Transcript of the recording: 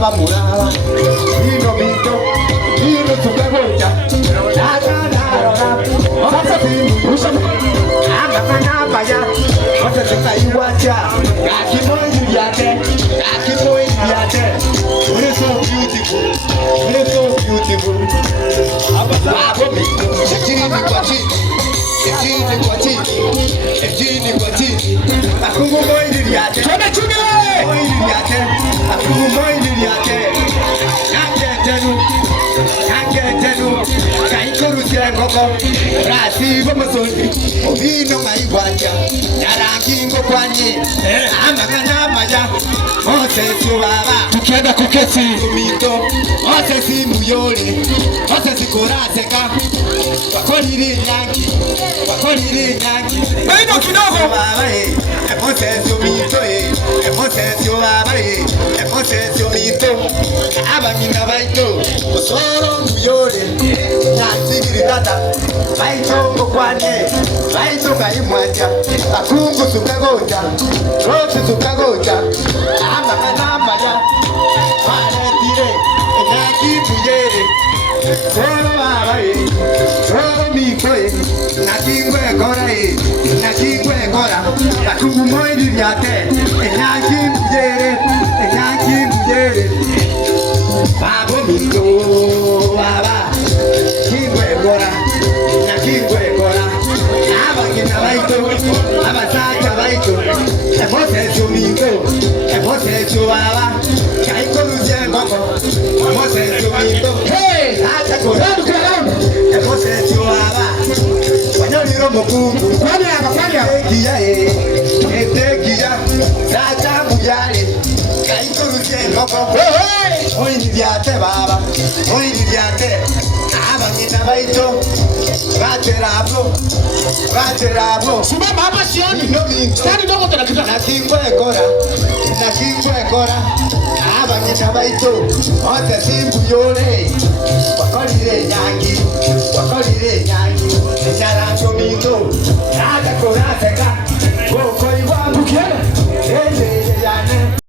baba muraba ino mito ino tukagoja na ota timu usama ama na baya ota tukaiwacha kaki moyo yake it is so beautiful it is so beautiful baba chini kwa chini akungu moyo yake chome chumi moyo yake akungu moyo yake Naketenu kaikoru sirengogo rasi bomasoni obino maiwaja yarangingo kwanye amagana maya Moses baba tukienda kuketi mito Moses muyole Moses koraseka wakolire nyangi bino kidogo baba Moses mito Moses baba Moses mito abamina baito solo muyole nyanzigiri data baito kwane baito kaimwaja akungu sukagoja roti sukagoja ama ya paretire nyaki buyere solo baba solo mikoe nakingwe kora akungu moiri yate nyaki buyere Babo mito baba kingwe gora abagina baito abasacha baito Moses mito baba kaiko ruzengo Moses mito hey acha korado Moses baba wanyoliro mukungu kwani kiya etekiya sacha muyale kaiko ruzengo Oini diate baba, oini diate. Abangina baito, baterabo. Simama hapa sioni. Sasa ndogo tunakita nakingwe kora. Abangina baito, ote simbu yole. Wakolire nyangi.